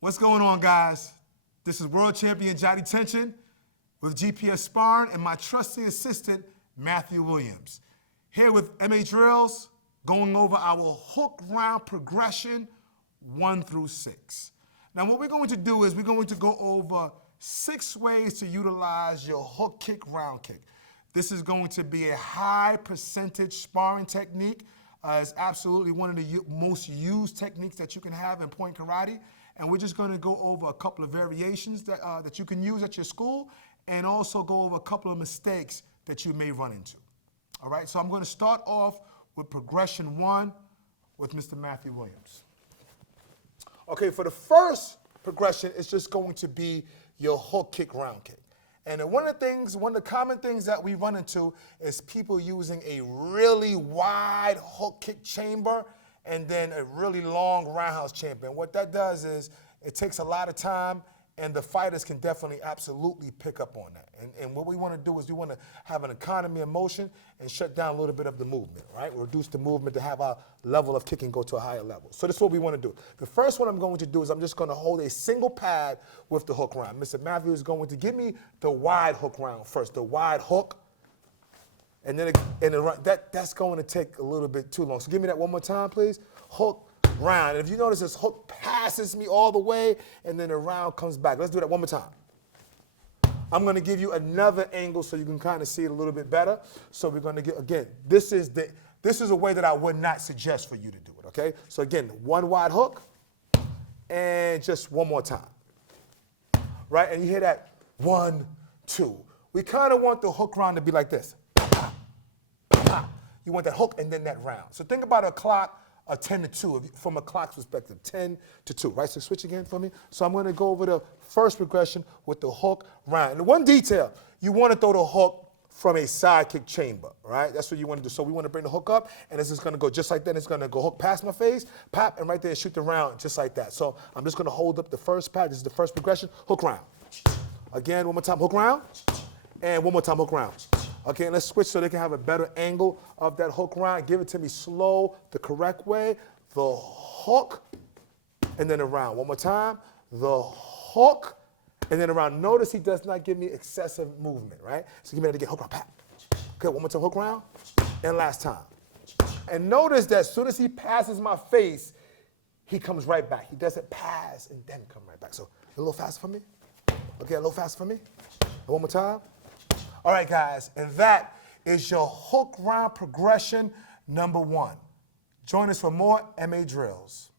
What's going on, guys? This is world champion Johnny Tension with GPS Sparring and my trusty assistant, Matthew Williams. Here with MA Drills, going over our hook round progression 1 through 6. Now, what we're going to do is we're going to go over 6 ways to utilize your hook kick, round kick. This is going to be a high percentage sparring technique. It's absolutely one of the most used techniques that you can have in point karate. And we're just going to go over a couple of variations that you can use at your school, and also go over a couple of mistakes that you may run into. All right, so I'm going to start off with progression 1 with Mr. Matthew Williams. Okay, for the first progression, it's just going to be your hook kick, round kick. And one of the common things that we run into is people using a really wide hook kick chamber and then a really long roundhouse chamber. And what that does is it takes a lot of time, and the fighters can definitely absolutely pick up on that. And what we want to do is we want to have an economy of motion and shut down a little bit of the movement, right? Reduce the movement to have our level of kicking go to a higher level. So this is what we want to do. The first one I'm going to do is I'm just going to hold a single pad with the hook round. Mr. Matthew is going to give me the wide hook round first, the wide hook. And then that's going to take a little bit too long. So give me that one more time, please. Hook, round. And if you notice, this hook passes me all the way, and then the round comes back. Let's do that one more time. I'm going to give you another angle so you can kind of see it a little bit better. So we're going to get, again, this is a way that I would not suggest for you to do it, okay? So again, one wide hook, and just one more time. Right? And you hear that 1, 2. We kind of want the hook round to be like this. You want that hook and then that round. So think about a clock of 10 to 2 from a clock's perspective, 10 to 2, right? So switch again for me. So I'm going to go over the first progression with the hook round. And one detail, you want to throw the hook from a side kick chamber, right? That's what you want to do. So we want to bring the hook up, and it's just going to go just like that. It's going to go hook past my face, pop, and right there shoot the round just like that. So I'm just going to hold up the first pad. This is the first progression, hook round. Again, one more time, hook round, and one more time, hook round. Okay, and let's switch so they can have a better angle of that hook round. Give it to me slow, the correct way. The hook, and then around. One more time. The hook, and then around. Notice he does not give me excessive movement, right? So give me that again, hook round, pat. Okay, one more time, hook round, and last time. And notice that as soon as he passes my face, he comes right back. He doesn't pass and then come right back. So a little faster for me. Okay, a little faster for me. And one more time. All right, guys, and that is your hook round progression number 1. Join us for more MA Drills.